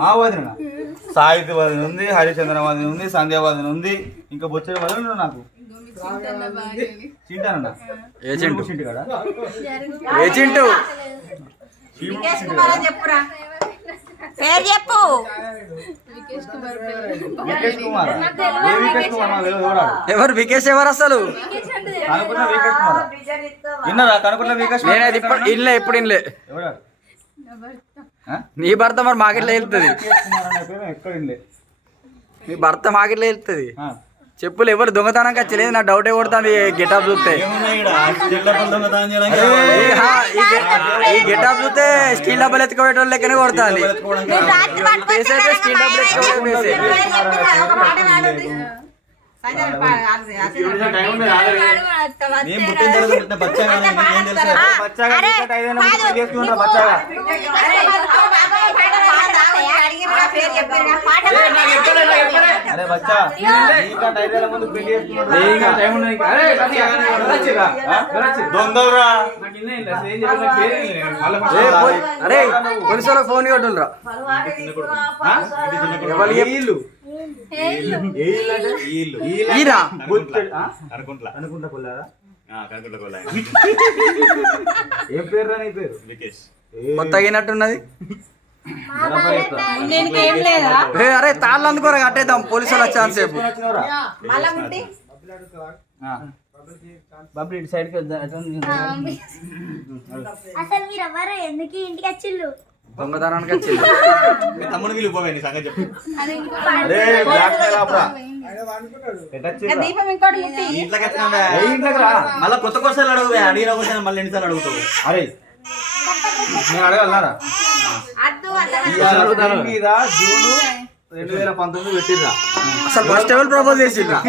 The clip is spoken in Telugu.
మా వదిన సాహిత్య వదిన ఉంది, హరిచంద్ర వదిన ఉంది, సంధ్యా వదిన ఉంది, ఇంకా బొచ్చడి వదిన నాకు చింటానన్నా. ఏ చింటు? చింటు కదా ఏ చింటు? పేరు చెప్పు. వికేష్ కుమార్. ఏ వికేష్ కుమార్? ఎవరు వికేష్? ఎవరు అసలు? కనుకున్న వికేష్ కుమార్ విన్నారా? కనుకున్న వికేష్ నేనది ఇన్లే, ఎప్పుడు ఇన్లే. నీ భర్త మరి మాకెట్లా వెళ్తుంది? ఎక్కడ వినలే. నీ భర్త మాకెట్లా వెళ్తుంది? చెప్పులు ఎవరు దొంగతనం వచ్చలేదు, నా డౌటే కొడుతుంది గెటప్ చూస్తే. ఈ గెటప్ చూస్తే స్టీల్ డబ్బులు ఎత్తుకోబెట్టేవాళ్ళు లెక్కనే కొడుతుంది. స్టీల్ డబ్బులు ఎత్తుకోబెట్టే అరే బచ్చా ముందు పెళ్లి దొంగరా. అరే పోలీసు వాళ్ళకి ఫోన్ కొట్టుండ్రా. ఏం పేరు నీ పేరు? కొత్తగా అయినట్టున్నది. అరే తాళ్ళు అందుకోరా కట్టేద్దాం, పోలీసు వాళ్ళు ఛాన్స్ సేపు. అసలు మీరు ఎవరు ఎందుకు ఇంటికి వచ్చిళ్ళు? దొంగతనానికి వచ్చింది. తమ్ముడు వెళ్ళిపోయి సంగతి చెప్పు. మళ్ళీ కొత్త క్వశ్చన్ అడుగు, అడిగిన క్వశ్చన్ మళ్ళీ ఎన్నిసార్లు అడుగుతావు? అరే నేను అడగలరా? మీద జూన్ 2019 పెట్టిర్రా. అసలు ఫస్ట్ ఎవరు ప్రపోజ్ చేసిండ్రా?